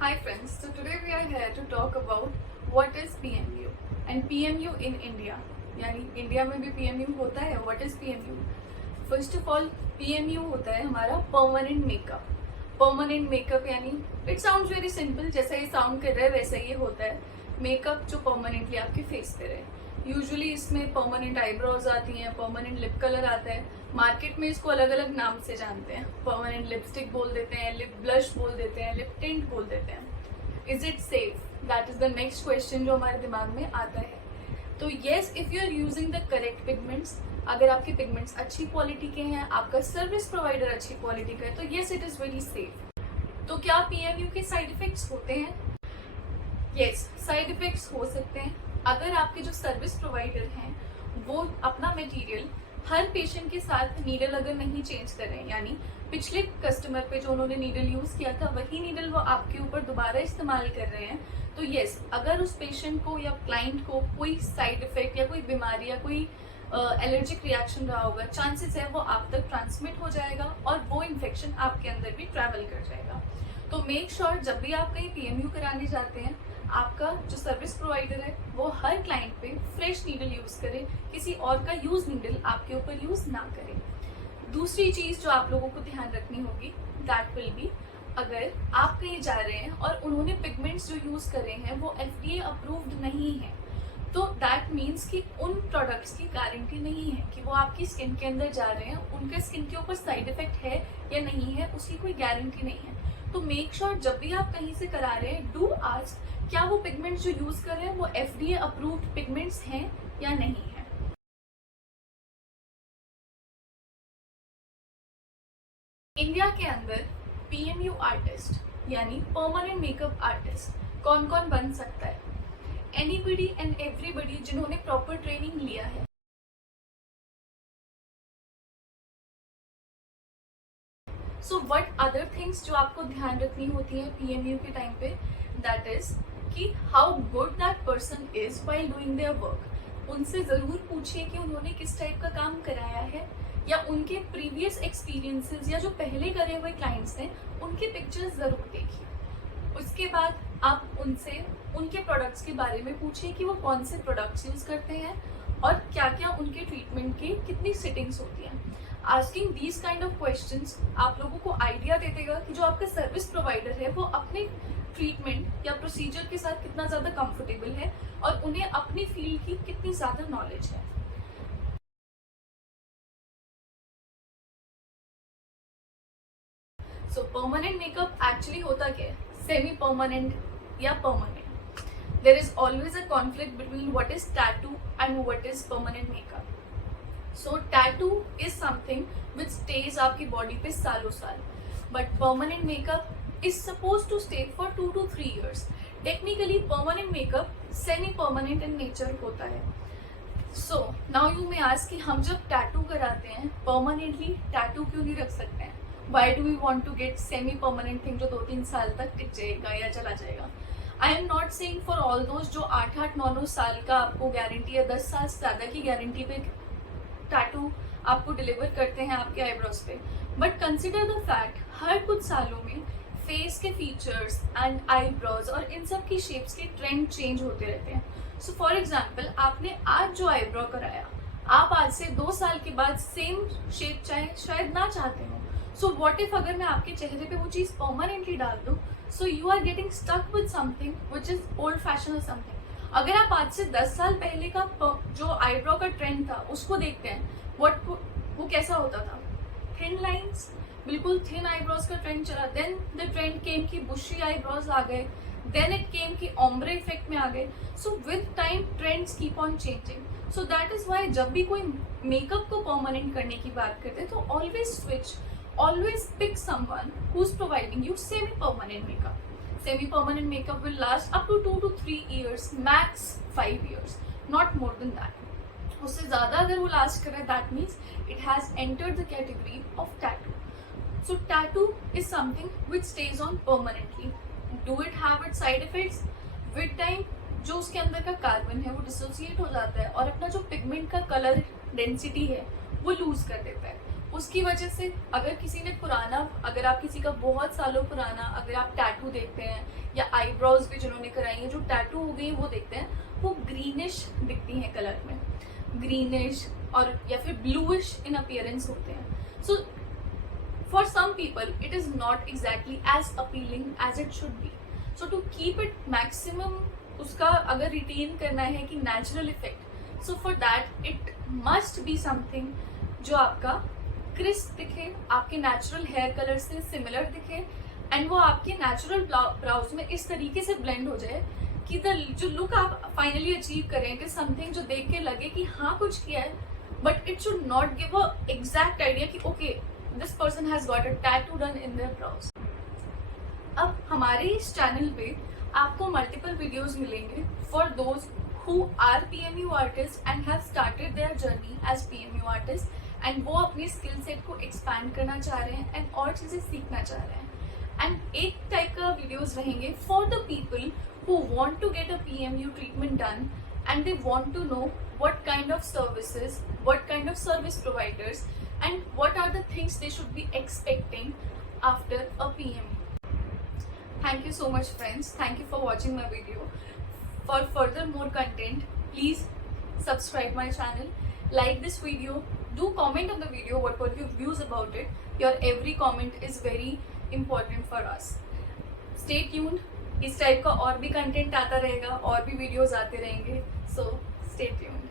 Hi friends, so today we are here to talk about what is PMU and PMU in India. यानी India में भी PMU होता है. What is PMU? First of all, PMU होता है हमारा permanent makeup. Permanent makeup यानी it sounds very simple, जैसा ये साउंड कर रहा है वैसा ये होता है. मेकअप जो परमानेंटली आपके फेस पे रहे. यूजुअली इसमें परमानेंट आईब्रोज आती हैं, परमानेंट लिप कलर आता है. मार्केट में इसको अलग अलग नाम से जानते हैं. परमानेंट लिपस्टिक बोल देते हैं, लिप ब्लश बोल देते हैं, लिप टिंट बोल देते हैं. Is it safe? That is the next question जो हमारे दिमाग में आता है. तो yes, if you are using the correct pigments, अगर आपके पिगमेंट्स अच्छी क्वालिटी के हैं, आपका सर्विस प्रोवाइडर अच्छी क्वालिटी का है, तो yes it is very safe. तो क्या पीएमयू के साइड इफेक्ट्स होते हैं? येस, साइड इफेक्ट्स हो सकते हैं. अगर आपके जो सर्विस प्रोवाइडर हैं वो अपना मटेरियल हर पेशेंट के साथ नीडल अगर नहीं चेंज कर रहे हैं, यानी पिछले कस्टमर पे जो उन्होंने नीडल यूज किया था वही नीडल वो आपके ऊपर दोबारा इस्तेमाल कर रहे हैं, तो येस, अगर उस पेशेंट को या क्लाइंट को कोई साइड इफेक्ट या कोई बीमारी या कोई एलर्जिक रिएक्शन रहा होगा, चांसेस है वो आप तक ट्रांसमिट हो जाएगा और वो इन्फेक्शन आपके अंदर भी ट्रैवल कर जाएगा. तो मेक श्योर जब भी आप कहीं पीएमयू कराने जाते हैं, आपका जो सर्विस प्रोवाइडर है वो हर क्लाइंट पे फ्रेश नीडल यूज करे, किसी और का यूज नीडल आपके ऊपर यूज ना करे. दूसरी चीज जो आप लोगों को ध्यान रखनी होगी, दैट विल बी, अगर आप कहीं जा रहे हैं और उन्होंने पिगमेंट्स जो यूज करे हैं वो एफडीए अप्रूव्ड नहीं है, तो दैट मीन्स कि उन प्रोडक्ट्स की गारंटी नहीं है कि वो आपकी स्किन के अंदर जा रहे हैं, उनके स्किन के ऊपर साइड इफेक्ट है या नहीं है, उसकी कोई गारंटी नहीं है. तो मेक श्योर जब भी आप कहीं से करा रहे हैं, डू आस्क क्या वो पिगमेंट्स जो यूज कर रहे हैं वो एफडीए अप्रूव्ड पिगमेंट्स हैं या नहीं है. इंडिया के अंदर पीएमयू आर्टिस्ट यानी परमानेंट मेकअप आर्टिस्ट कौन कौन बन सकता है? एनीबडी एंड एवरीबडी जिन्होंने प्रॉपर ट्रेनिंग लिया है. सो व्हाट अदर थिंग्स जो आपको ध्यान रखनी होती है पीएमयू के टाइम पे, दैट इज कि how good that person is while doing their work. उनसे जरूर पूछिए कि उन्होंने किस टाइप का काम कराया है, या उनके प्रीवियस एक्सपीरियंसेस या जो पहले करे हुए क्लाइंट्स हैं उनके पिक्चर्स जरूर देखिए. उसके बाद आप उनसे उनके प्रोडक्ट्स के बारे में पूछिए कि वो कौन से प्रोडक्ट्स यूज करते हैं और क्या क्या उनके ट्रीटमेंट की कितनी सिटिंग्स होती हैं. Asking these kind of questions आप लोगों को आइडिया दे देगा कि जो आपका सर्विस प्रोवाइडर है वो अपने ट्रीटमेंट या प्रोसीजर के साथ कितना ज़्यादा कंफर्टेबल है और उन्हें अपनी फील्ड की कितनी ज़्यादा नॉलेज है. सो परमानेंट मेकअप एक्चुअली होता क्या है? सेमी परमानेंट या permanent. There is always a conflict between what is tattoo and what is permanent makeup. So tattoo is something which stage आपकी बॉडी पे सालों साल, but permanent makeup is suppose to stay for 2 to 3 years. Technically permanent makeup semi permanent in nature होता है. So now you may ask कि हम जब tattoo कराते हैं परमानेंटली टैटू क्यों नहीं रख सकते हैं? Why do we want to get semi permanent thing जो 2-3 साल तक टिक जाएगा या चला जाएगा? I am not saying for all दोस्त जो 8-9 साल का आपको गारंटी या 10 साल से ज़्यादा की गारंटी पे टैटू आपको डिलीवर करते हैं आपके आईब्रोज पे, बट कंसिडर द फैक्ट हर कुछ सालों में फेस के फीचर्स एंड आईब्रोज और इन सब की शेप्स के ट्रेंड चेंज होते रहते हैं. सो फॉर एग्जाम्पल, आपने आज जो आईब्रो कराया, आप आज से 2 साल के बाद सेम शेप चाहे शायद ना चाहते हो. सो व्हाट इफ अगर मैं आपके चेहरे पे वो चीज़ परमानेंटली डाल दूँ, so you are getting stuck with something which is old fashion और समथिंग. अगर आप आज से 10 साल पहले का जो आईब्रो का ट्रेंड था उसको देखते हैं, वो कैसा होता था? थिन लाइंस, बिल्कुल थिन आईब्रोज का ट्रेंड चला. देन द ट्रेंड केम की बुशी आईब्रोज आ गए, देन इट केम की ओम्ब्रे इफेक्ट में आ गए. So with time trends keep on changing. So that is why जब भी कोई मेकअप को परमानेंट करने की बात करते हैं तो always switch, always pick someone who is providing you semi permanent makeup. Semi permanent makeup will last up to 2 to 3 years, max 5 years, not more than that. उससे ज़्यादा अगर वो लास्ट करे, that means it has entered the category of tattoo. So tattoo is something which stays on permanently. Do it have its side effects? With time जो उसके अंदर का carbon है वो डिसोसिएट हो जाता है और अपना जो पिगमेंट का कलर डेंसिटी है वो लूज कर देता है. उसकी वजह से अगर किसी ने पुराना, अगर आप किसी का बहुत सालों पुराना अगर आप टैटू देखते हैं या आईब्रोज भी जिन्होंने कराई है जो टैटू हो गई वो देखते हैं, वो ग्रीनिश दिखती हैं कलर में, ग्रीनिश और या फिर ब्लूइश इन अपीयरेंस होते हैं. So for some people it is not exactly as appealing as it should be. So to keep it maximum, उसका अगर रिटेन करना है कि natural effect, so for that it must be something जो आपका crisp दिखे, आपके नेचुरल हेयर कलर से सिमिलर दिखे, एंड वो आपके नेचुरल ब्राउज में इस तरीके से ब्लेंड हो जाए कि जो लुक आप फाइनली अचीव करें, इट इज समथिंग जो देख के लगे कि हाँ कुछ किया है, but it should not give a exact idea कि okay this person has got a tattoo done in their brows. अब हमारे इस चैनल पे आपको मल्टीपल वीडियोस मिलेंगे for those who are PMU artist and have started their journey as PMU artist, and वो अपनी skill set को expand करना चाह रहे हैं एंड और चीज़ें सीखना चाह रहे हैं. एंड एक टाइप का वीडियोस रहेंगे for the people who want to get a PMU treatment done and they want to know what kind of services, what kind of service providers, and what are the things they should be expecting after a PMU. Thank you so much friends. Thank you for watching my video. For further more content, please subscribe my channel, like this video, do comment on the video what were your views about it. Your every comment is very important for us. Stay tuned. इस type का और भी content आता रहेगा, और भी videos आते रहेंगे. So stay tuned.